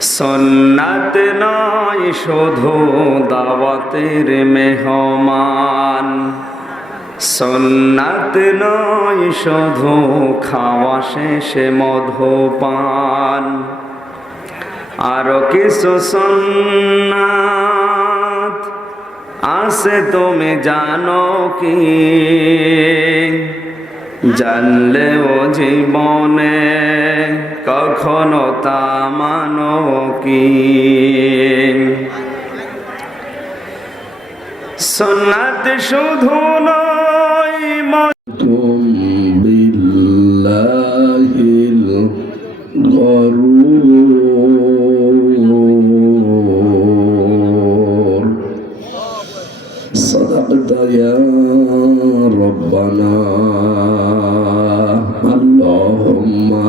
সুন্নাত নয় শুধু দাওয়াতের মেহমান, সুন্নাত নয় শুধু খাওয়া শেষে মধুপান, আরো কিছু সুন্নাত আছে তুমি জানো কি? জানলেও জীবনে কখনো তা মানো কি? সুন্নাত শুধু নয় বিল্লাহিল গরুর সাদাকতা ইয়া রব্বানা আল্লাহুম্মা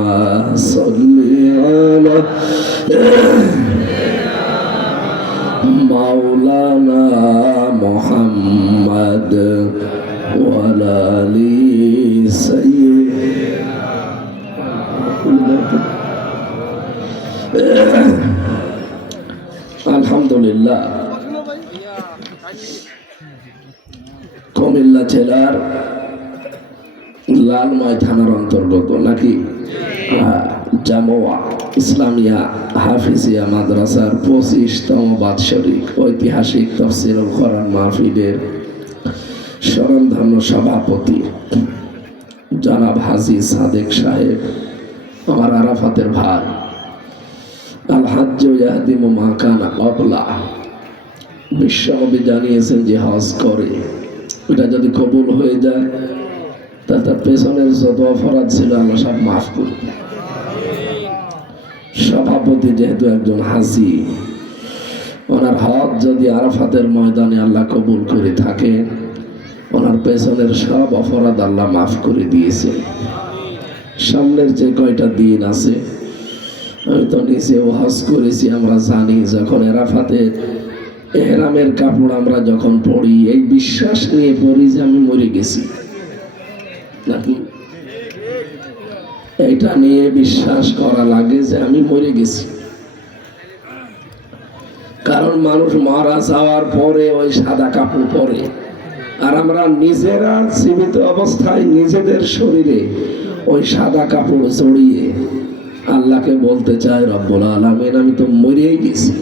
সাল্লি আলা মাওলানা মুহাম্মদ ওয়া আলা আলি সাইয়্যিদিনা। আলহামদুলিল্লাহ, কুমিল্লা জেলার লালমাই থানার অন্তর্গত নাকি জামোয়া ইসলামিয়া হাফিজিয়া মাদ্রাসার 25তম বাৎসরিক ঐতিহাসিক তাফসীরুল কোরআন মাহফিলের স্মরণধন্য সভাপতি জনাব হাজী সাদেক সাহেব, আমার আরাফাতের ভাই, আল হাজ্জু ইয়াহদিমু মা কানা ক্বাবলা, বিশ্বনবী জানিয়েছেন যে হজ করে এটা যদি কবুল হয়ে যায় তার পেছনের যত অপরাধ ছিল আল্লাহ সব মাফ করবে। সভাপতি যেহেতু একজন হাজী, ওনার হজ যদি আরাফাতের ময়দানে আল্লাহ কবুল করে থাকে, ওনার পেছনের সব অপরাধ আল্লাহ মাফ করে দিয়েছে। সামনের যে কয়টা দিন আছে, আমি তো নিজেও হজ করেছি, আমরা জানি যখন আরাফাতে এহরামের কাপড় আমরা যখন পরি, এই বিশ্বাস নিয়ে পড়ি যে আমি মরে গেছি নাকি, এটা নিয়ে বিশ্বাস করা লাগে যে আমি মরে গেছি। কারণ মানুষ মারা যাওয়ার পরে ওই সাদা কাপড় পরে, আর আমরা নিজেরা জীবিত অবস্থায় নিজেদের শরীরে ওই সাদা কাপড় জড়িয়ে আল্লাহকে বলতে চাই, রব্বুল আলামিন আমি তো মরেই গেছি।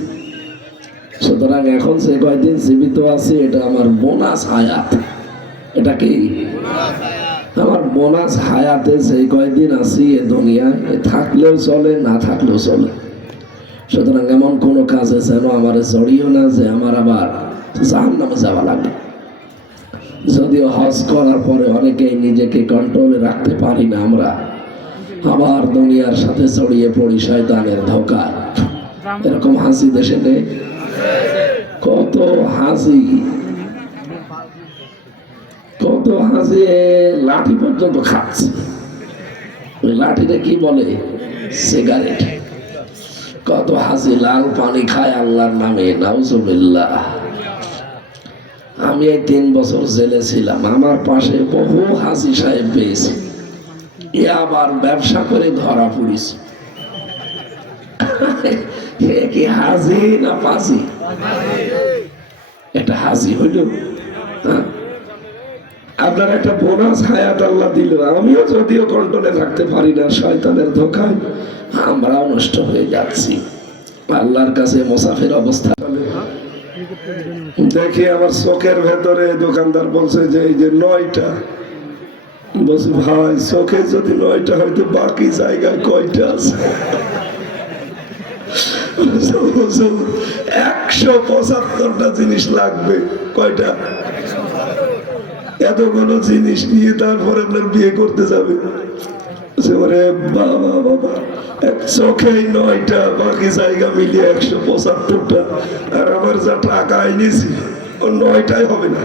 সুতরাং এখন সে কয়দিন জীবিত আছে এটা আমার বোনাস হায়াত। এটা কি আমার বোনাস হায়াতে সেই কয়দিন আছি এ দুনিয়ায়, থাকলেও চলে না থাকলেও চলে। সুতরাং এমন কোনো কাজে যেন আমার জড়িও না যে আমার আবার জাহান্নামে যাওয়া লাগে। যদিও হজ করার পরে অনেকেই নিজেকে কন্ট্রোলে রাখতে পারি না, আমরা আবার দুনিয়ার সাথে জড়িয়ে পড়ি শয়তানের ধোঁকা। এরকম হাসি দেশে নেই? কত হাসি, কত হাসি লাঠি পর্যন্ত খাচ্ছে। ওই লাঠিটা কি বলে? সিগারেট। কত হাসি লাল পানি খায় আল্লাহর নামে, নাউজুবিল্লাহ। আমি এই 3 বছর জেলে ছিলাম, আমার পাশে বহু হাসি সাহেব পেয়েছি, এ আবার ব্যবসা করে ধরা পড়েছে। কি হাজি না পাজি? এটা হাজি হইল। আপনার একটা বোনাস হায়াত আল্লাহ দিল, আমিও যদিও কন্ট্রোলে রাখতে পারি না, শয়তানের ধোঁকায় আমরাও নষ্ট হয়ে যাচ্ছি। আল্লাহর কাছে মুসাফির অবস্থা দেখি আমার চোখের ভেতরে দোকানদার বলছে যে এই যে 9টা, বলছি ভাই চোখে যদি 9টা হয়তো বাকি জায়গায় কয়টা আছে? 175টা জিনিস লাগবে। কয়টা? এতগুলো জিনিস নিয়ে তারপরে আপনার বিয়ে করতে যাবে। বাবা বাবা, এক চোখেই 9টা, বাকি জায়গা মিলিয়ে 175টা, আর আমার যা টাকা এনেছি ও 9টাই হবে না।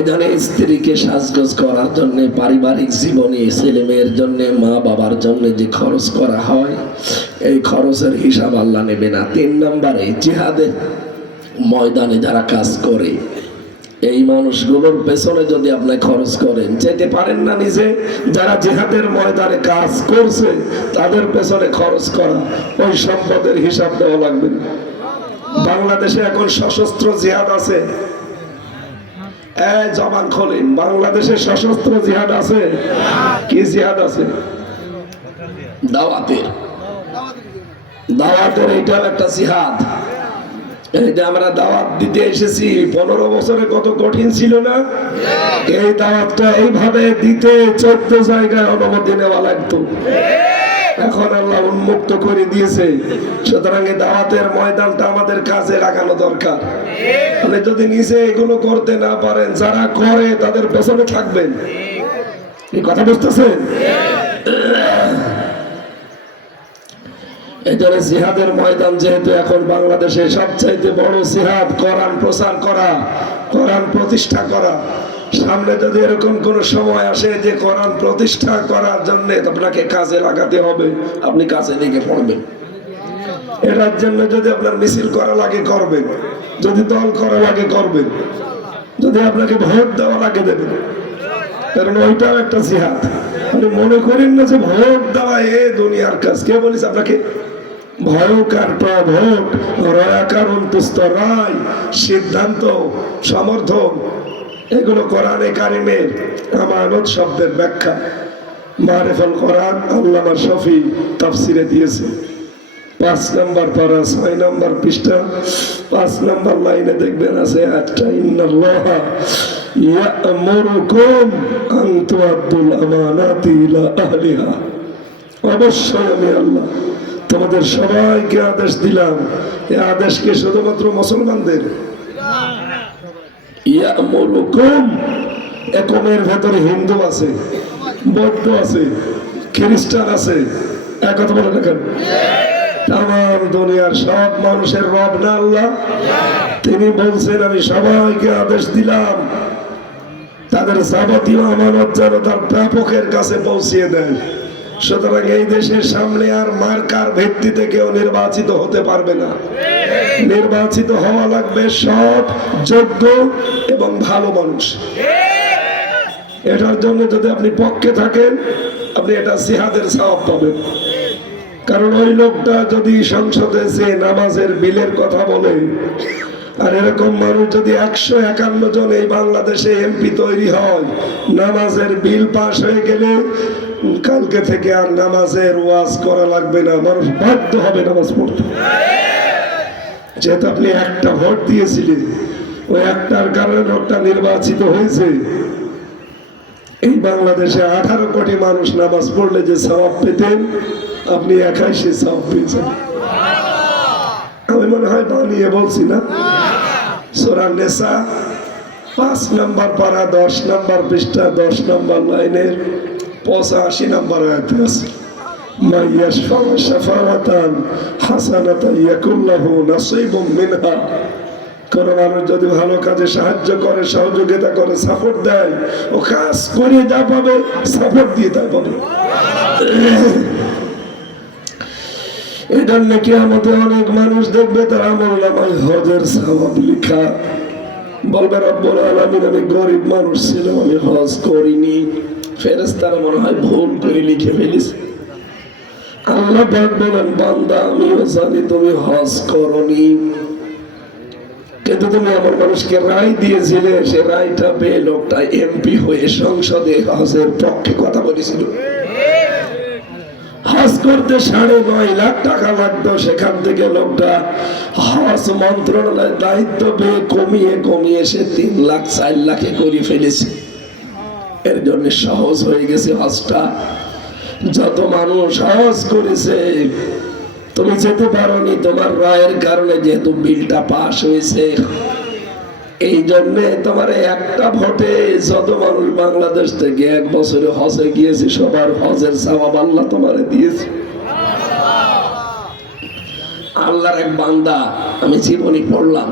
এখানে স্ত্রীকে সাজগোজ করার জন্য, পারিবারিক জীবনে ছেলে মেয়ের জন্য, মা বাবার জন্য যে খরচ করা হয়, এই খরচের হিসাব আল্লাহ নেবে না। 3 নম্বরে জিহাদের ময়দানে যারা কাজ করে, এই মানুষগুলোর পেছনে যদি আপনি খরচ করেন, যেতে পারেন না নিজে, যারা জিহাদের ময়দানে কাজ করছে তাদের পেছনে খরচ করা, ওই সম্পদের হিসাব দেওয়া লাগবে। বাংলাদেশে এখন সশস্ত্র জিহাদ আছে, জবান খোলেন, বাংলাদেশে সশস্ত্র জিহাদ আছে। কি জিহাদ আছে? দাওয়াতের। দাওয়াতের এইটাও একটা জিহাদ। এই যে আমরা দাওয়াত দিতে এসেছি, 15 বছরে কত কঠিন ছিল না? এই দাওয়াতটা এইভাবে দিতে 14 জায়গায় অনুমতি নেওয়া লাগতো, এখন আল্লাহ উন্মুক্ত করে দিয়েছে। সুতরাং এই দাওয়াতের ময়দানটা আমাদের কাজে লাগানো দরকার। মানে যদি নিজে এগুলো করতে না পারেন, যারা করে তাদের পেছনে থাকবেন। এই কথা বুঝতেছেন? এই জন্য জিহাদের ময়দান যেহেতু এখন বাংলাদেশে সবচাইতে বড় জিহাদ, কোরআন প্রচার করা, কোরআন প্রতিষ্ঠা করা। সামনে যদি এরকম কোন সময় আসে যে কোরআন প্রতিষ্ঠা করার জন্য আপনাকে কাজে লাগাতে হবে, আপনি কাজে লেগে পড়বেন। এটার জন্য যদি আপনার মিছিল করা লাগে করবেন, যদি দল করা লাগে করবেন, যদি আপনাকে ভোট দেওয়া লাগে দেবেন, কারণ ওইটাও একটা জিহাদ। আপনি মনে করেন না যে ভোট দেওয়া এ দুনিয়ার কাজ। কে বলিস আপনাকে? ভয়কার ভোট, রয়াকার অন্তুষ্ট রায়, সিদ্ধান্ত, সমর্থন, এগুলো কোরআনে কারিমের আমানত শব্দের ব্যাখ্যা। মারিফুল কোরআন আল্লামা শফি তাফসিরে দিয়েছে। 5 নম্বর পারা 6 নম্বর পৃষ্ঠা 5 নম্বর লাইনে দেখবেন আছে একটা, ইন্নাল্লাহা ইয়া'মুরুকুম আন তুআদ্দুল আমানাতি ইলা আহলিহা। অবশ্যই আমি আল্লাহ তোমাদের সবাইকে আদেশ দিলাম। এই আদেশকে শুধুমাত্র মুসলমানদের? ইয়া'মুরুকুম, একমের ভেতরে হিন্দু আছে, বৌদ্ধ আছে, খ্রিস্টান আছে, এক কথা বলে দেখেন। তামাম দুনিয়ার সব মানুষের রব না আল্লাহ? তিনি বলছেন আমি সবাইকে আদেশ দিলাম তাদের যাবতীয় আমানত যেন তার প্রাপকের কাছে পৌঁছিয়ে দেয়। সুতরাং এই দেশের সামনে আর মার্কার ভিত্তিতে কেউ নির্বাচিত হতে পারবে না। নির্বাচিত হওয়া লাগবে সৎ, যোগ্য এবং ভালো মানুষ। এটার জন্য যদি আপনি পক্ষে থাকেন, আপনি এটা জিহাদের সওয়াব পাবেন। কারণ ওই লোকটা যদি সংসদে যে নামাজের বিলের কথা বলে, আর এরকম মানুষ যদি 151 জন এই বাংলাদেশে এমপি তৈরি হয়, নামাজের বিল পাস হয়ে গেলে কালকে থেকে আর নামাজের ওয়াজ করা লাগবে না, মানুষ বাধ্য হবে নামাজ পড়তে। যেহেতু আপনি একটা ভোট দিয়েছিলেন, ওই একটার কারণে লোকটা নির্বাচিত হয়েছে। এই বাংলাদেশে 18 কোটি মানুষ নামাজ পড়লে যে সওয়াব পেতেন, আপনি একাই সে সওয়াব পেয়েছেন। আমি মনে হয় বানিয়ে বলছি না? সূরা নিসা 5 নম্বর পারা 10 নম্বর পৃষ্ঠা 10 নম্বর লাইনের 85 নম্বর আয়াতে আছে, মাইয়াশফাউ শাফাআতান হাসানাতান ইয়াকুল লাহু নাসীবুম মিনহা। কোন মানুষ যদি ভালো কাজে সাহায্য করে, সহযোগিতা করে, সাপোর্ট দেয়, ও কাজ করে যা পাবে সাপোর্ট দিয়ে তা পাবে। এটার নাকি আমাদের অনেক মানুষ দেখবে তার আমলনামায় হজের সওয়াব লেখা, বলবে রব্বুল আলামিন আমি গরিব মানুষ ছিলাম, আমি হজ করিনি। ফেরেশতারা মনে হয় ভুল করে লিখে ফেলেছে। আল্লাহ পাক বলেন, বান্দা আমিও জানি তুমি হজ করনি, কিন্তু তুমি আমার মানুষকে রায় দিয়েছিলে, সে রায়টা পেয়ে লোকটা এমপি হয়ে সংসদে হজের পক্ষে কথা বলেছিল। হজ করতে 9.5 লাখ টাকা লাগতো, সেখান থেকে লোকটা হজ মন্ত্রণালয়ের দায়িত্ব পেয়ে কমিয়ে কমিয়ে সে 3 লাখ 4 লাখে করে ফেলেছে। এর জন্য সহজ হয়ে গেছে হজটা। যত মানুষ হজ করেছে, তুমি যেতে পারোনি, তোমার রায়ের কারণে যেহেতু বিলটা পাস হয়েছে, এই জন্য তোমার একটা ভোটে যত মানুষ বাংলাদেশ থেকে 1 বছরে হজে গিয়েছে, সবার হজের সওয়াব আল্লাহ তোমারে দিয়েছে। আল্লাহর এক বান্দা, আমি জীবনী পড়লাম,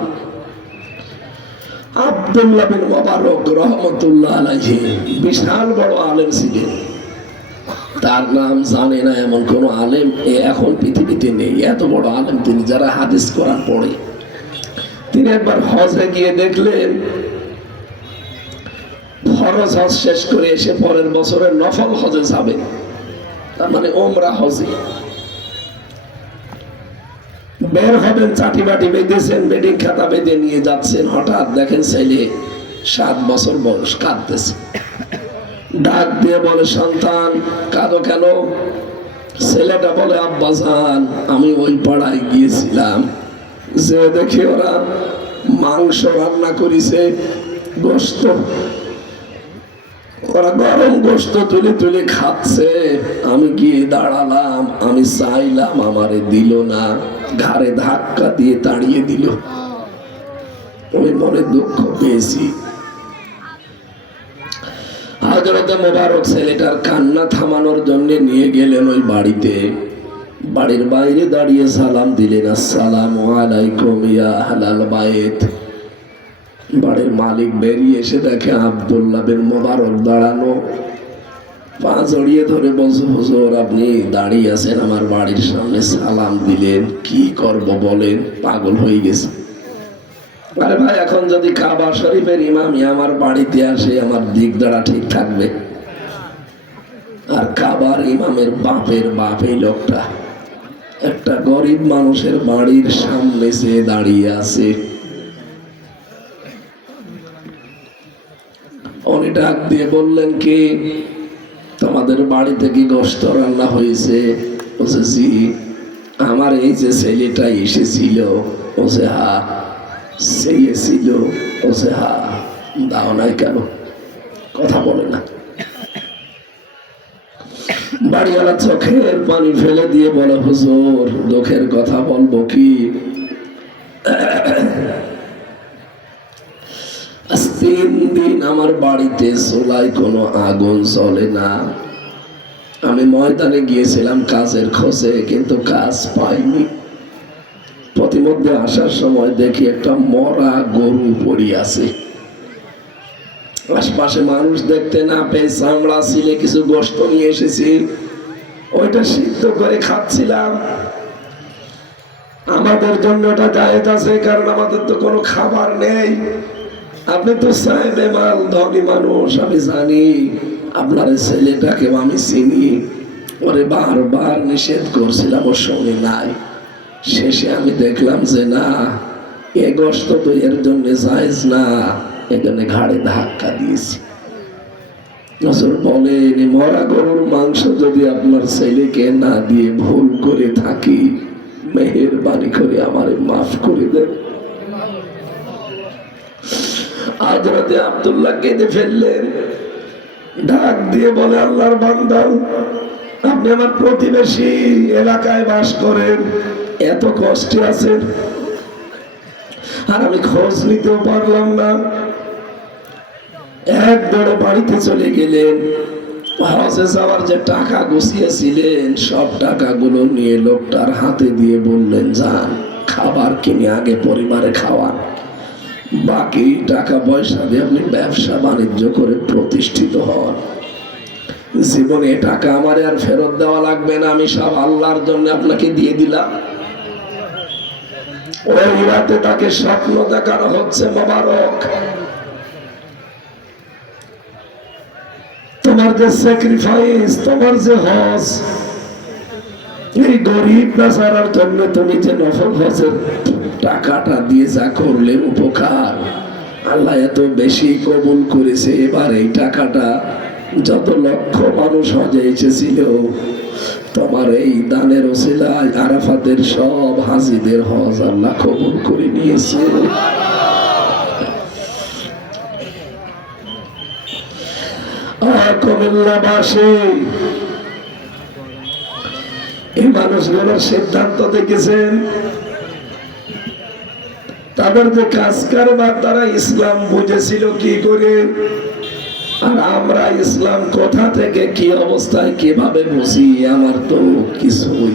আব্দুল্লাহ বিন মুবারক রহমতুল্লাহ আলাইহি, বিশাল বড় আলেম ছিলেন। তার নাম জানে না এমন কোন আলেম এখন পৃথিবীতে নেই। এত বড় আলেম তিনি, যারা হাদিস কোরআন পড়ে। তিনি একবার হজে গিয়ে দেখলেন, ফরজ হজ শেষ করে এসে পরের বছরে নফল হজে যাবেন, তার মানে ওমরা হজে বের হবেন, চাটি বাটি বেঁধেছেন, বেডিং খাতা বেঁধে নিয়ে যাচ্ছেন, হঠাৎ দেখেন ছেলে 7 বছর বয়স কাঁদতেছে। ডাক দিয়ে বলে, সন্তান কাঁদো কেন? ছেলেটা বলে, আব্বাজান আমি ওই পাড়ায় গিয়েছিলাম, যে দেখি ওরা মাংস রান্না করেছে, গোস্ত, ওরা গরম গোস্ত তুলে তুলে খাচ্ছে, আমি গিয়ে দাঁড়ালাম, আমি চাইলাম, আমারে দিল না, ঘাড়ে ধাক্কা দিয়ে তাড়িয়ে দিল, আমি মনে দুঃখ পেয়েছি। হযরতে মোবারক ছেলেটার কান্না থামানোর জন্য নিয়ে গেলেন ওই বাড়িতে। বাড়ির বাইরে দাঁড়িয়ে সালাম দিলেন, আসসালামু আলাইকুম ইয়া আহলাল বাইত। বাড়ির মালিক বেরিয়ে এসে দেখে আব্দুল্লাহ বিন মোবারক দাঁড়ানো, পা জড়িয়ে ধরে বলছে, হুজুর আপনি দাঁড়িয়ে আছেন আমার বাড়ির সামনে, সালাম দিলেন, কি করব বলেন, পাগল হয়ে গেছে। আরে ভাই, এখন যদি কাবা শরীফের ইমামই আমার বাড়িতে আসে, আমার দিক দাঁড়া ঠিক থাকবে? আর কাবার ইমামের বাপের বাপ এই লোকটা একটা গরিব মানুষের বাড়ির সামনে সে দাঁড়িয়ে আছে। উনি ডাক দিয়ে বললেন, কি তোমাদের বাড়িতে কি গোশত রান্না হয়েছে? বলছে, জি। আমার এই যে ছেলেটা এসেছিল, বলছে হ্যাঁ। সে এসেছিল, বলছে হ্যাঁ। দাও নাই কেন? কথা বলে না। বাড়িওয়ালা চোখের পানি ফেলে দিয়ে বলে, হুজুর দুঃখের কথা বলবো কি, 3 দিন আমার বাড়িতে চুলায় কোনো আগুন জ্বলে না। আমি ময়দানে গিয়েছিলাম কাজের খোঁজে, কিন্তু কাজ পাইনি। প্রতিমধ্যে আসার সময় দেখি একটা মরা গরু পড়ে আছে। আশপাশে মানুষ দেখতে না পেয়ে চামড়া ছিলে কিছু গোশত নিয়ে এসেছি, ওইটা সিদ্ধ করে খাচ্ছিলাম। আমাদের জন্য ওটা জায়েজ আছে, কারণ আমাদের তো কোনো খাবার নেই। আপনি তো সাহেবে মাল, ধনী মানুষ, আমি জানি। আপনার ছেলেটাকে আমি চিনি, ওরে বারবার নিষেধ করছিলাম, ওর সঙ্গে নাই। শেষে আমি দেখলাম যে না, এ গোশত তো এর জন্য জায়েজ না, এখানে ঘাড়ে ধাক্কা দিয়েছি। নজর বলেন, মরা গরুর মাংস যদি আপনার ছেলেকে না দিয়ে ভুল করে থাকি, মেহেরবানি করে আমারে মাফ করে দেন। হযরতে আব্দুল্লাহ কেঁদে ফেললেন, ডাক দিয়ে বলে, আল্লাহর বান্দা, আপনি আমার প্রতিবেশী এলাকায় বাস করেন, এত কষ্টে আছেন, আর আমি খোঁজ নিতেও পারলাম না। এক দৌড়ে বাড়িতে চলে গেলেন। হজে যাওয়ার যে টাকা গুছিয়েছিলেন, সব টাকাগুলো নিয়ে লোকটার হাতে দিয়ে বললেন, যান খাবার কিনে আগে পরিবারে খাওয়ান, বাকি টাকা পয়সা দিয়ে আপনি ব্যবসা বাণিজ্য করে প্রতিষ্ঠিত হন। জীবনে টাকা আমার আর ফেরত দেওয়া লাগবে না, আমি সব আল্লাহর জন্য আপনাকে দিয়ে দিলাম। ওই রাতে তাকে স্বপ্ন দেখানো হচ্ছে, মোবারক তোমার যে স্যাক্রিফাইস, তোমার যে হজ, এই গরিব বেচারার জন্য তুমি যে নফল হজের টাকাটা দিয়ে যা করলে উপকার, আল্লাহ এত বেশি কবুল করেছে। এবার এই টাকাটা যত লক্ষ মানুষ হজে এসেছিল, তোমার এই দানের ওসিলায় আরাফাতের সব হাজিদের হজ আল্লাহ কবুল করে নিয়েছে। কুমিল্লাবাসী, এই মানুষগুলোর সিদ্ধান্ত দেখেছেন, তাদের যে কাজ কারবার তারা ইসলাম বুঝেছিল কি করে, আর আমরা ইসলাম কোথা থেকে কি অবস্থায় কিভাবে বুঝি, আমার তো কিছুই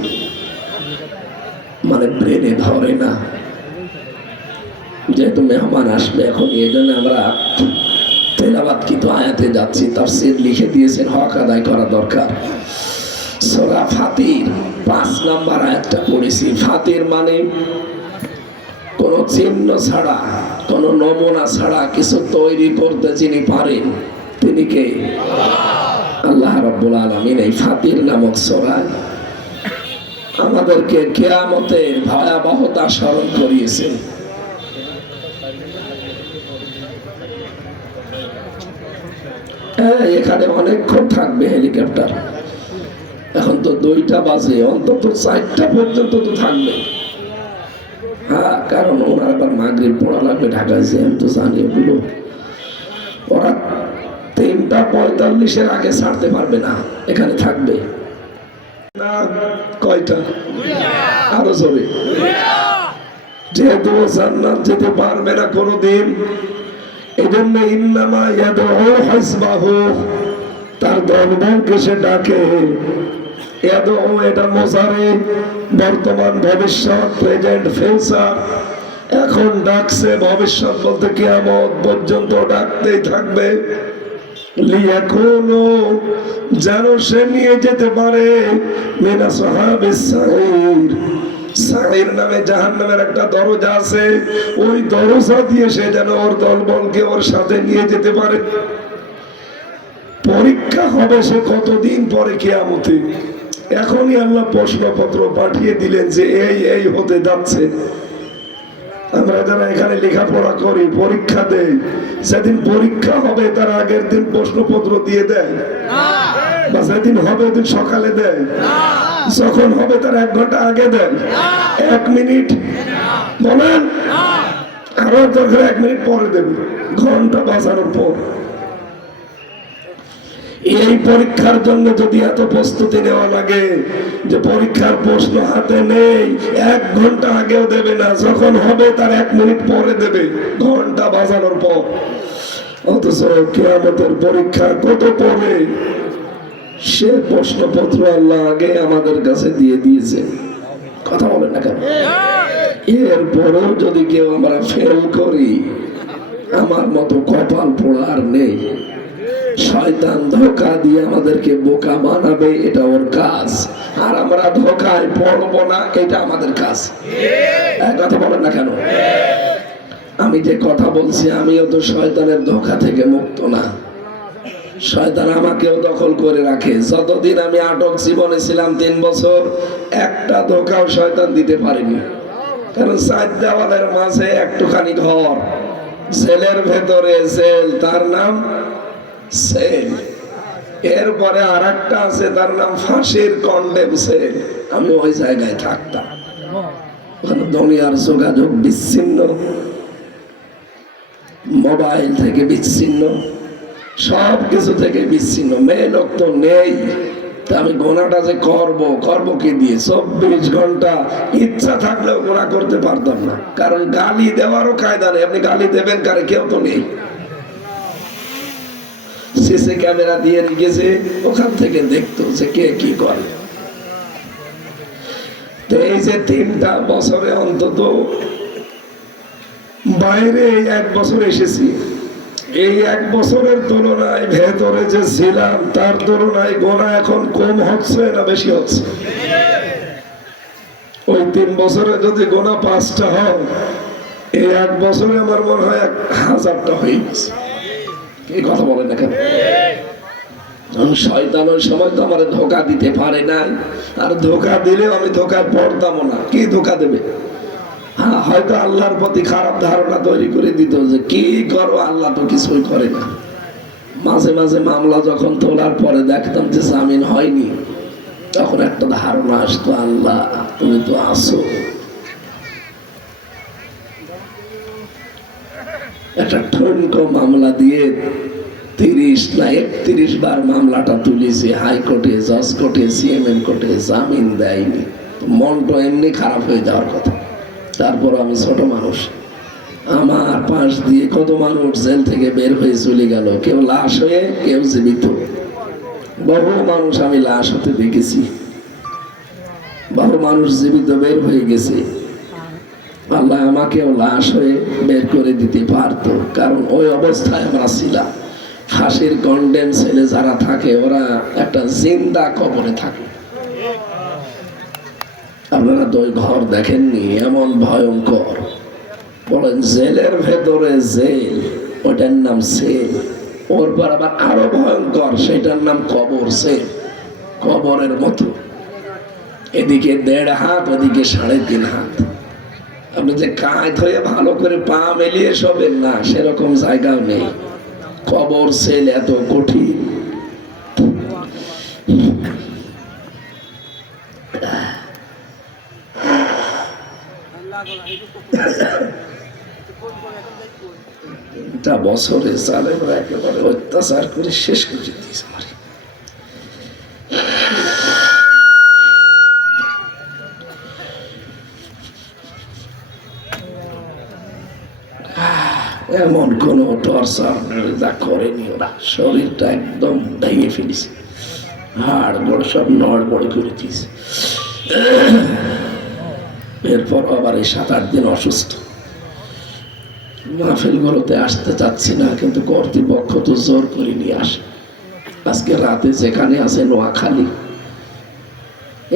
মানে ব্রেনে ধরে না। যেহেতু মেহমান আসবে এখন, এই জন্য আমরা তেলাওয়াত কিন্তু আয়াতে যাচ্ছি, তাফসীর লিখে দিয়েছেন, হক আদায় করা দরকার। সূরা ফাতির 5 নম্বর আয়াতটা পড়েছি। ফাতির মানে কোনো চিহ্ন ছাড়া, কোনো নমুনা ছাড়া কিছু তৈরি করতে যিনি পারেন তিনি কে? আল্লাহ রাব্বুল আলামিন এই ফাতির নামক সূরায় আমাদেরকে কিয়ামতের ভয়াবহতা স্মরণ করিয়েছেন। এখানে অনেকক্ষণ থাকবে হেলিকপ্টার। এখন তো 2টা বাজে, অন্তত 4টা পর্যন্ত তো থাকবে। হ্যাঁ, কারণ ওনার আবার মাগরিব পড়া লাগবে ঢাকায়, যে আমি তো জানি ওগুলো। ওরা 3:45-এর আগে ছাড়তে পারবে না, এখানে থাকবে না। কয়টা? আরো জোরে। যেহেতু জান্নাত যেতে পারবে না কোনোদিন, এই জন্য ইন্নামা ইয়াদউ হিসবাহু, তার দলবলকে সে ডাকে। ইয়াদউ এটা মুজারে, বর্তমান, ভবিষ্যৎ, প্রেজেন্ট, ফিউচার। এখন ডাকছে, ভবিষ্যৎ বলতে কিয়ামত পর্যন্ত ডাকতেই থাকবে। লিয়াকুনু, যেন সে নিয়ে যেতে পারে মিনা সাহাবিস সাঈর। সাঈর নামে জাহান্নামের একটা দরজা আছে, ওই দরজা দিয়ে সে যেন ওর দলবলকে ওর সাথে নিয়ে যেতে পারে। পরীক্ষা হবে সে কতদিন পরে কিয়ামতে। এখনই আল্লাহ প্রশ্নপত্র পাঠিয়ে দিলেন যে এই এই হতে যাচ্ছে। আমরা যারা এখানে লেখাপড়া করি, পরীক্ষা দেই, সেদিন পরীক্ষা হবে তার আগের দিন প্রশ্নপত্র দিয়ে দেয়? বা যেদিন হবে ওদিন সকালে দেয়? যখন হবে তার 1 ঘন্টা আগে দেয়? 1 মিনিট বলেন? আরো দরকার 1 মিনিট পরে দেবে, ঘন্টা বাজানোর পর। এই পরীক্ষার জন্য যদি এত প্রস্তুতি নেওয়া লাগে যে পরীক্ষার প্রশ্ন হাতে নেই, 1 ঘন্টা আগেও দেবে না, যখন হবে তার 1 মিনিট পরে দেবে, ঘন্টা বাজানোর পর। অথচ কিয়ামতের পরীক্ষা কত পরে, সে প্রশ্নপত্র আল্লাহ আগে আমাদের কাছে দিয়ে দিয়েছে। কথা বলেন না কেন? এরপরেও যদি কেউ আমরা ফেল করি, আমার মতো কপাল পোড়া আর নেই। শয়তান ধোঁকা দিয়ে আমাদেরকে বোকা বানাবে, এটা ওর কাজ। আর আমরা ধোঁকায় পড়বো না, এটা আমাদের কাজ। কথা বলেন না কেন? আমি যে কথা বলছি, আমিও তো শয়তানের ধোঁকা থেকে মুক্ত না। শয়তান আমাকেও দখল করে রাখে। যতদিন আমি আটক জীবনে ছিলাম 3 বছর, একটা ধোঁকাও শয়তান দিতে পারেনি। কারণ 4 দেওয়ালের মাঝে একটুখানি ঘর, জেলের ভেতরে জেল, তার নাম সেল। এরপরে আর একটা আছে, তার নাম ফাঁসির কন্ডেম সেল। আমি ওই জায়গায় থাকতাম। ওখানে দুনিয়ার যোগাযোগ বিচ্ছিন্ন, মোবাইল থেকে বিচ্ছিন্ন, সব কিছু থেকে বিচ্ছিন্ন। মেয়ে লোক তো নেই। তা আমি গোনাটা যে করবো কি দিয়ে? 24 ঘন্টা ইচ্ছা থাকলেও গোনা করতে পারতাম না, কারণ গালি দেওয়ারও কায়দা নেই। আপনি গালি দেবেন কারে? কেউ তো নেই। সিসি ক্যামেরা দিয়ে রেখেছে, ওখান থেকে দেখতো যে কে কি করে। তো এই যে 3টা বছরে অন্তত বাইরে 1 বছর এসেছি, এই 1 বছরের তুলনায় ভেতরে যে ছিলাম তার তুলনায় গোনা এখন কম হচ্ছে না বেশি হচ্ছে? ওই 3 বছরে যদি গোনা 5টা হয়, এই 1 বছরে আমার মনে হয় 1000টা হয়ে গেছে। এই কথা বলেন না কেন? শয়তান ওই সময় তো আমার ধোঁকা দিতে পারে নাই, আর ধোঁকা দিলেও আমি ধোঁকায় পড়তামও না। কি ধোঁকা দেবে? হ্যাঁ, হয়তো আল্লাহর প্রতি খারাপ ধারণা তৈরি করে দিত যে কি করো, আল্লাহ তো কিছুই করে না। মাঝে মাঝে মামলা যখন তোলার পরে দেখতাম যে জামিন হয়নি, তখন একটা ধারণা আসতো, আল্লাহ তুমি তো আসো। একটা ঠনকো মামলা দিয়ে 30 না 31 বার মামলাটা তুলেছি হাইকোর্টে, জজ কোর্টে, সিএমএম কোর্টে, জামিন দেয়নি। মনটা এমনি খারাপ হয়ে যাওয়ার কথা। তারপর আমি ছোট মানুষ, আমার পাশ দিয়ে কত মানুষ জেল থেকে বের হয়ে চলে গেল, কেউ লাশ হয়ে, কেউ জীবিত। বহু মানুষ আমি লাশ হতে দেখেছি, বহু মানুষ জীবিত বের হয়ে গেছে। আল্লাহ আমাকেও লাশ হয়ে বের করে দিতে পারতো, কারণ ওই অবস্থায় আমরা ছিলাম। ফাঁসির কন্ডেম ছেলে যারা থাকে, ওরা একটা জিন্দা কবরে থাকে। আপনারা তো ওই ঘর দেখেননি, এমন ভয়ঙ্কর। বলেন জেলের ভেতরে জেল, ওটার নাম সেল। ওর পর আবার আরো ভয়ঙ্কর, সেটার নাম কবর। সেল কবরের মতো, এদিকে 1.5 হাত, ওদিকে 3.5 হাত। আপনি যে কাঁধ হয়ে ভালো করে পা মেলিয়ে শোবেন না, সেরকম জায়গাও নেই। কবর সেল এত কঠিন। বছরে চালের একেবারে অত্যাচার করে শেষ করে দিয়েছে। এমন কোন টর্চার যা করেনি ওরা, শরীরটা একদম ভেঙে ফেলেছে, হাড় বড় সব নড়বড় করে দিয়েছে। এরপর আবার এই 7-8 দিন অসুস্থ। মাহফিলগুলোতে আসতে চাচ্ছি না, কিন্তু কর্তৃপক্ষ তো জোর করে নিয়ে আসে। আজকে রাতে যেখানে আছে নোয়াখালী,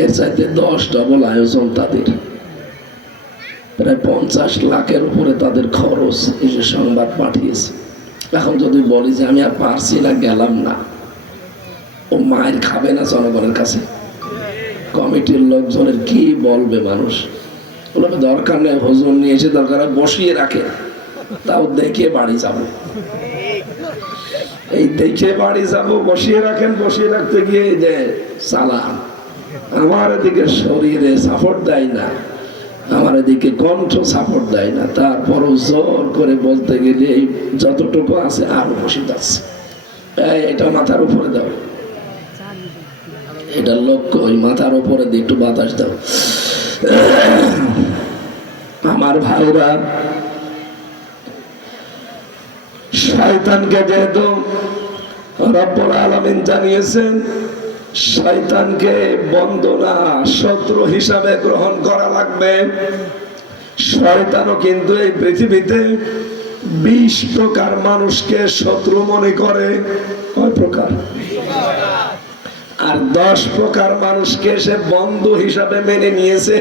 এর চাইতে 10 ডবল আয়োজন তাদের। প্রায় 50 লাখের উপরে তাদের খরচ, এই যে সংবাদ পাঠিয়েছে। এখন যদি বলি যে আমি আর পারছি না, গেলাম না, ও মায়ের খাবে না জনগণের কাছে? কমিটির লোকজনের কি বলবে মানুষ? বলবে দরকার নেই, হুজুর নিয়ে এসে দরকার বসিয়ে রাখে, তাও দেখে বাড়ি যাব। এই দেখে বাড়ি যাব, বসিয়ে রাখেন। বসিয়ে রাখতে গিয়ে যে চালান, আমার এদিকে শরীরে সাপোর্ট দেয় না, আমার এদিকে কণ্ঠ সাপোর্ট দেয় না। তারপরও জোর করে বলতে গেলে এই যতটুকু আছে আরো বসে যাচ্ছে। এটা মাথার উপরে দাও, এটা লক্ষ্য, ওই মাথার উপরে দিয়ে একটু বাতাস দাও। আমার ভাইরা, শয়তানকে যেহেতু রব্বুল আলামিন জানিয়েছেন, শয়তানকে বন্দনা শত্রু হিসাবে গ্রহণ করা লাগবে। শয়তানও কিন্তু এই পৃথিবীতে 20 প্রকার মানুষকে শত্রু মনে করে। কয় প্রকার? আর 10 প্রকার মানুষকে সে বন্ধু হিসাবে মেনে নিয়েছে।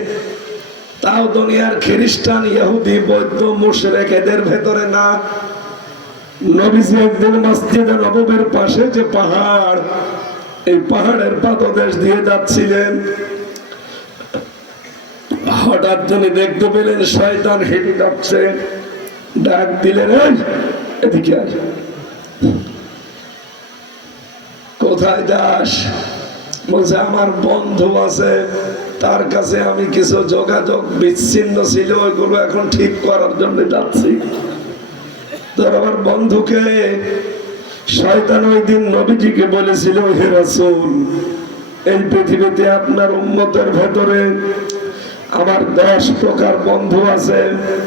তাও দুনিয়ার খ্রিস্টান, ইহুদি, বৌদ্ধ, মুশরিক এদের ভেতরে না। নবীজি একদিন মসজিদে নববীর পাশে যে পাহাড়, এই পাহাড়ের পাদদেশ দিয়ে যাচ্ছিলেন। হঠাৎ তিনি দেখতে পেলেন শয়তান হেঁটে যাচ্ছে। ডাক দিলেন, এদিকে আয়। কোথায় যাস? বলছে আমার বন্ধু আছে, তার কাছে আমি কিছু যোগাযোগ বিচ্ছিন্ন ছিল, ওইগুলো এখন ঠিক করার জন্য যাচ্ছি। তোর আমার বন্ধুকে শয়তান ওই দিন নবীজিকে বলেছিল, হে রাসূল, এই পৃথিবীতে আপনার উম্মতের ভেতরে আমার 10 প্রকার বন্ধু আছে,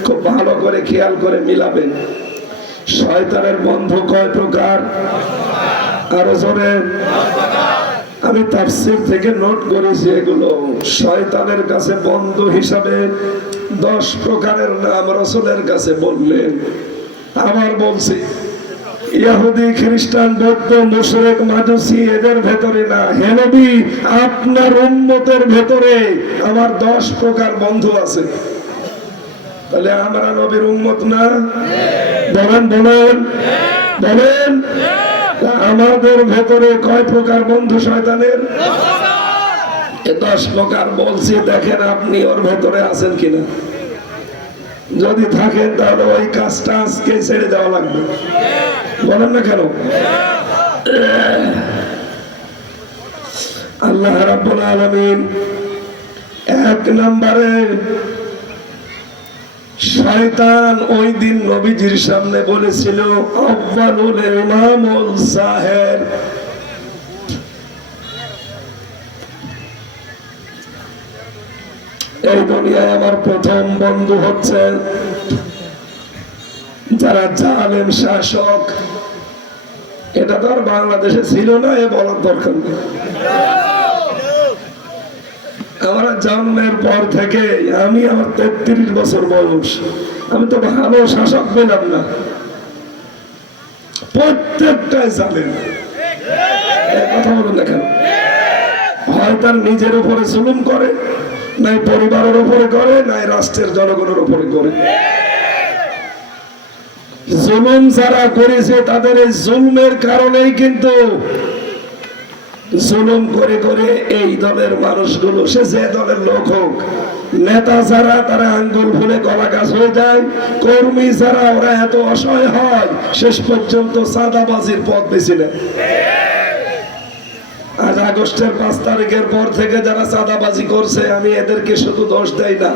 খুব ভালো করে খেয়াল করে মিলাবেন। শয়তানের বন্ধু কয় প্রকার? আরো জোরে। আমি তাফসীর থেকে নোট করেছি এগুলো। শয়তানের কাছে বন্ধু হিসাবে 10 প্রকারের নাম রাসূলের কাছে বললেন। আবার বলছি, ইহুদি, খ্রিস্টান, বৌদ্ধ, মুশরিক, মাজুসি এদের ভেতরে না, হে নবী আপনার উম্মতের ভেতরে আমার 10 প্রকার বন্ধু আছে। তাহলে আমরা নবীর উম্মত না? বলেন বলেন বলেন। আমাদের ভেতরে কয় প্রকার বন্ধু শয়তানের? 10 প্রকার বলছি, দেখেন আপনি ওর ভেতরে আছেন কিনা। যদি থাকেন তাহলে ওই কাজটা আজকে ছেড়ে দেওয়া লাগবে। বলেন না কেন? আল্লাহ রাব্বুল আলামিন 1 নম্বরে শয়তান ওই দিন নবীজির সামনে বলেছিল, আউয়ালুল ইমামুল সাহের। এই দুনিয়ায় আমার প্রথম বন্ধু হচ্ছে যারা জালেম শাসক। এটা তো আর বাংলাদেশে ছিল না, এ বলার দরকার নেই। আমরা জন্মের পর থেকে, আমি আমার 33 বছর বয়স, আমি তো ভালো শাসক পেলাম না। প্রত্যেকটাই জালেম। কথা বলুন না কেন? হয় তার নিজের উপরে জুলুম করে, নাই পরিবারের উপরে করে, নাই রাষ্ট্রের জনগণের উপরে করে। জুলুম যারা করেছে তাদের এই জুলুমের কারণেই কিন্তু জুলুম করে করে এই দলের মানুষগুলো, সে যে দলের লোক হোক, নেতা যারা তারা আঙ্গুল ফুলে গলা গাছ হয়ে যায়, কর্মী যারা ওরা এত অসহায় হয় শেষ পর্যন্ত চাঁদাবাজির পথ বেছে নেয়। আজ আগস্টের 5 তারিখের পর থেকে যারা চাঁদাবাজি করছে, আমি এদেরকে শুধু দোষ দেই না,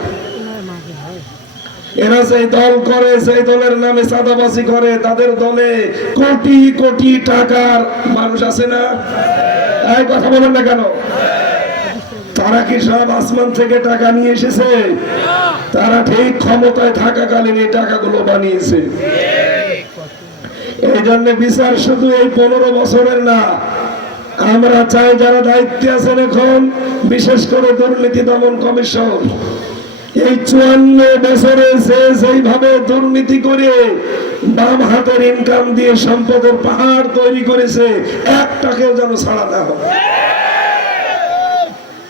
এরা যে দল করে, সেই দলের নামে চাঁদাবাজি করে, তাদের দলে কোটি কোটি টাকার মানুষ আছে না? এই কথা বলেন না কেন? তারা কি সব আসমান থেকে টাকা নিয়ে এসেছে? তারা ঠিক ক্ষমতায় থাকাকালীন এই টাকাগুলো বানিয়েছে। এই জন্য বিচার শুধু এই 15 বছরের না, আমরা চাই যারা দায়িত্বে আছেন এখন, বিশেষ করে দুর্নীতি দমন কমিশন, এই 54 বছরে যেইভাবে দুর্নীতি করে বাম হাতের ইনকাম দিয়ে সম্পদের পাহাড় তৈরি করেছে, একটাকেও যেন ছাড়া না হয়।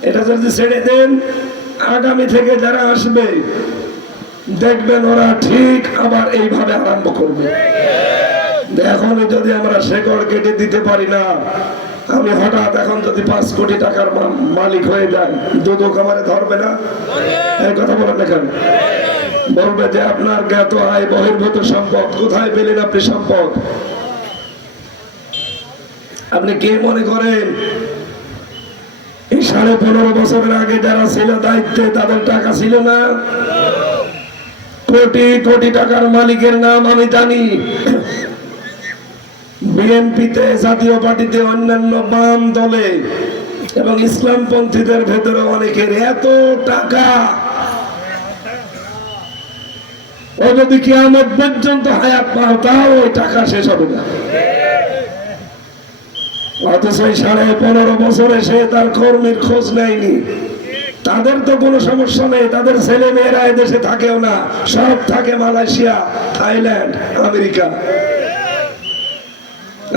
এটা যদি ছেড়ে দেন, আগামী থেকে যারা আসবে দেখবেন ওরা ঠিক আবার এইভাবে আরম্ভ করবে। এখন যদি আমরা শেকড় কেটে দিতে পারি না, আমি হঠাৎ এখন যদি 5 কোটি টাকার মালিক হয়ে যাই, দুদক আমারে ধরবে না? এই কথা বলেন না কেন? বলবে যে আপনার জ্ঞাত আয় বহির্ভূত সম্পদ, কোথায় পেলেন আপনি সম্পদ? আপনি কে মনে করেন এই 15.5 বছরের আগে যারা ছিল দায়িত্বে, তাদের টাকা ছিল না? কোটি কোটি টাকার মালিকের নাম আমি জানি। বিএনপিতে, জাতীয় পার্টিতে, অন্যান্য বাম দলে এবং ইসলামপন্থীদের ভেতরে অনেকের এত টাকা, ও যদি কিয়ামত পর্যন্ত হায়াত পাও তাও ওই টাকা শেষ হবে না। অথচ 15.5 বছরে সে তার কর্মীর খোঁজ নেয়নি। তাদের তো কোনো সমস্যা নেই, তাদের ছেলে মেয়েরা এদেশে থাকেও না, সব থাকে মালয়েশিয়া, থাইল্যান্ড, আমেরিকা।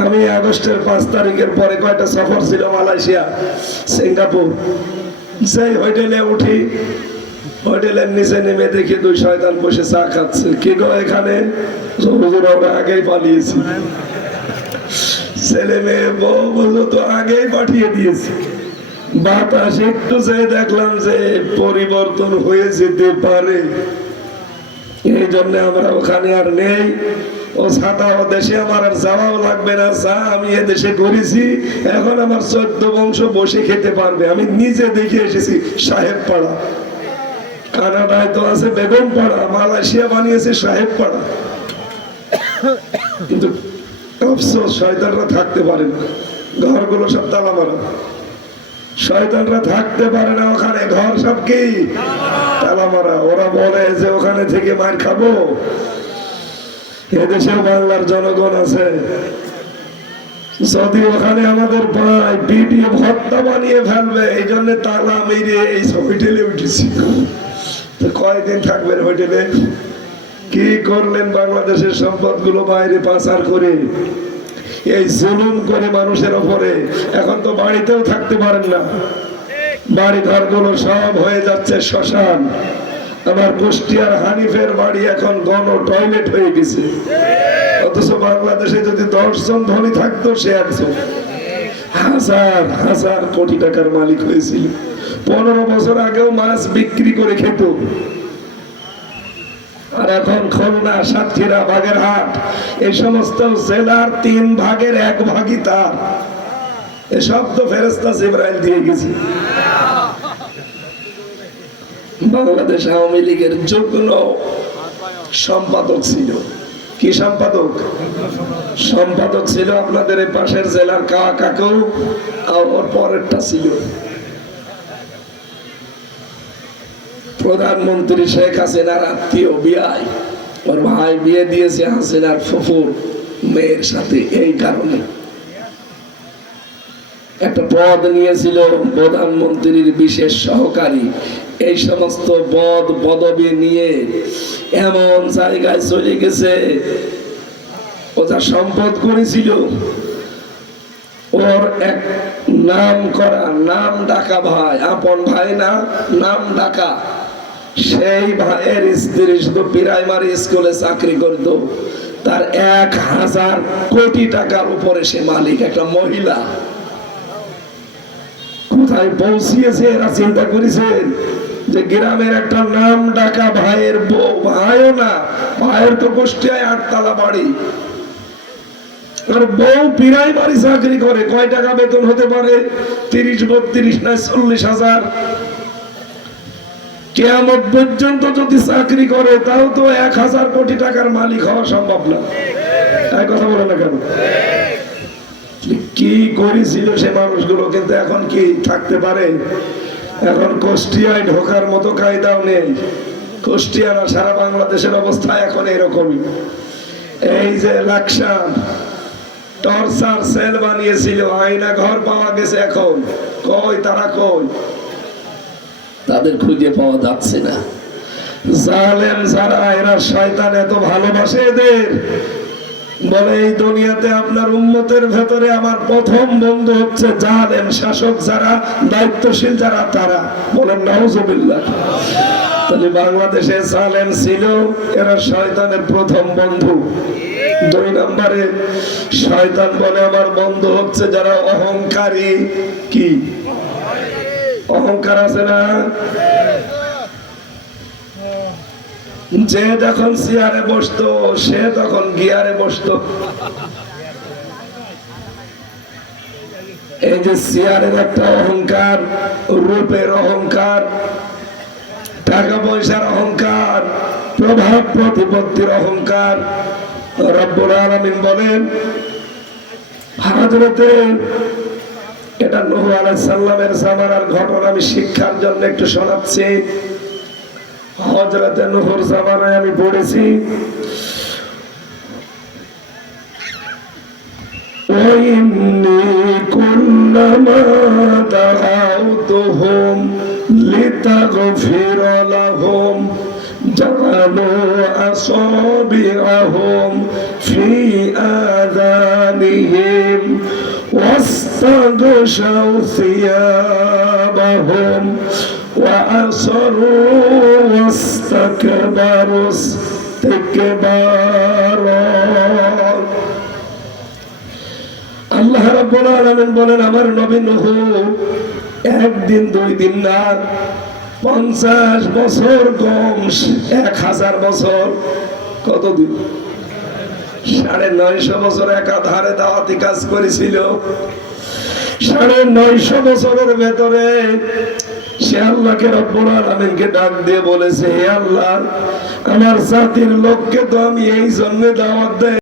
আমি আগস্টের 5 তারিখের পরে কয়টা সফর ছিল, মালয়েশিয়া, সিঙ্গাপুর। সেই হোটেলে উঠি, হোটেলের নিচে নেমে দেখি 2 শয়তান বসে চা খাচ্ছে। কি গো এখানে? হুজুর আমরা আগেই পালিয়েছি, ছেলে মেয়ে বউ বুঝলো তো আগেই পাঠিয়ে দিয়েছি। বাতাস একটু যেয়ে দেখলাম যে পরিবর্তন হয়ে যেতে পারে, এই জন্য আমরা ওখানে আর নেই। ও ছাতা ও দেশে আমার আর যাওয়াও লাগবে না, যা আমি এদেশে করেছি, এখন আমার 14 বংশ বসে খেতে পারবে। আমি নিজে দেখে এসেছি সাহেব পাড়া, কানাডায় তো আছে বেগম পাড়া, মালয়েশিয়া বানিয়েছে সাহেব পাড়া। কিন্তু আফসোস, শয়তানরা থাকতে পারে না, ঘরগুলো সব তালা মারা। শয়তানরা থাকতে পারে না ওখানে, ঘর সব কি তালা মারা। ওরা বলে যে ওখানে থেকে মার খাবো। এদেশেও বাংলার জনগণ আছে, যদি ওখানে আমাদের পায় পিটিয়ে ভর্তা বানিয়ে ফেলবে, এই জন্য তালা মেরে এই হোটেলে উঠেছি। তো কয়দিন থাকবেন হোটেলে? কি করলেন বাংলাদেশের সম্পদগুলো বাইরে পাচার করে, এই জুলুম করে মানুষের উপরে। এখন তো বাড়িতেও থাকতে পারেন না, বাড়ি ঘরগুলো সব হয়ে যাচ্ছে শ্মশান। আমার কুষ্টিয়ার হানিফের বাড়ি এখন গণ টয়লেট হয়ে গেছে। অথচ বাংলাদেশে যদি 10 জন ধনী থাকতো, সে একজন। হাজার হাজার কোটি টাকার মালিক হয়েছিল। 15 বছর আগেও মাছ বিক্রি করে খেত। আর এখন খুলনা, সাতক্ষীরা, বাগেরহাট, এই সমস্ত জেলার 3 ভাগের 1 ভাগই তার। এসব তো ফেরেশতা জিবরাইল দিয়ে গেছে। বাংলাদেশ আওয়ামী লীগের যুগ্ম সম্পাদক ছিল। কি সম্পাদক? সম্পাদক ছিল আপনাদের এই পাশের জেলার কাকু, আর ওর পরেরটা ছিল প্রধানমন্ত্রী শেখ হাসিনার আত্মীয় বিয়াই। ওর ভাই বিয়ে দিয়েছে হাসিনার ফুফুর মেয়ের সাথে। এই কারণে একটা পদ নিয়েছিল প্রধানমন্ত্রীর বিশেষ সহকারী। এই সমস্ত পদ পদবি নিয়ে এমন জায়গায় চলে গেছে, ও যা সম্পদ করেছিল, ওর এক নাম করা, নাম ডাকা ভাই, আপন ভাই না, নাম ডাকা, সেই ভাইয়ের স্ত্রী শুধু প্রাইমারি স্কুলে চাকরি করত। তার 1000 কোটি টাকার উপরে সে মালিক, একটা মহিলা। কোথায় পৌঁছিয়েছে এরা চিন্তা করেছেন? যে গ্রামের একটা নাম ডাকা ভাইয়ের বউ, ভাইও না, ভাইয়ের তো কুষ্টিয়ায় 8 তলা বাড়ি, আর বউ প্রাইমারি চাকরি করে। কয় টাকা বেতন হতে পারে? 30-32 না 40,000। কিয়ামত পর্যন্ত যদি চাকরি করে তাও তো 1000 কোটি টাকার মালিক হওয়া সম্ভব না। তাই কথা বলে না কেন? কি করেছিল সে মানুষগুলো, কিন্তু এখন কি থাকতে পারে? এখন কুষ্টিয়ায় ঢোকার মতো কায়দাও নেই। কুষ্টিয়া না, সারা বাংলাদেশের অবস্থা এখন এরকমই। এই যে লাকসাম টর্চার সেল বানিয়েছিল, আয়না ঘর পাওয়া গেছে, এখন কই তারা? কই? তাদের খুঁজে পাওয়া যাচ্ছে না। জালেম যারা, এরা শয়তান এত ভালোবাসে এদের, বলে এই দুনিয়াতে আপনার উম্মতের ভেতরে আমার প্রথম বন্ধু হচ্ছে জালেম শাসক, যারা দায়িত্বশীল যারা, তারা। বলেন নাউজুবিল্লাহ। তাহলে বাংলাদেশে জালেম ছিল, এরা শয়তানের প্রথম বন্ধু। 2 নম্বরে শয়তান বলে আমার বন্ধু হচ্ছে যারা অহংকারী। কি অহংকার আছে না? যে যখন চেয়ারে বসতো সে তখন গিয়ারে বসতো। এই যে চেয়ারের একটা অহংকার, রূপের অহংকার, টাকা পয়সার অহংকার, প্রভাব প্রতিপত্তির অহংকার। রব্বুল আলামিন বলেন, হযরতে এটা নূহ আলাইহিস সালামের জামানার ঘটনা, আমি শিক্ষার জন্য একটু শোনাচ্ছি। হযরতে নূহর জামানায় আমি পড়েছি, وَإِنِّي كُلَّمَا دَعَوْتُهُمْ لِتَغْفِرَ لَهُمْ جَعَلُوا أَصَابِعَهُمْ فِي آذَانِهِمْ واستغشوا ثيابهم وأصروا واستكبروا استكبارا। আল্লাহ রাব্বুল আলামিন বলেন, আমার নবী নূহ একদিন 2 দিন না, 50 বছর কম, 1000 বছর, কতদিন? 950 বছর একাধারে দাওয়াতি কাজ করেছিল। 950 বছরের ভেতরে সে আল্লাহকে রব্বুল আলামিনকে ডাক দিয়ে বলেছে, হে আল্লাহ, আমার জাতির লোককে তো আমি এই জন্য দাওয়াত দেই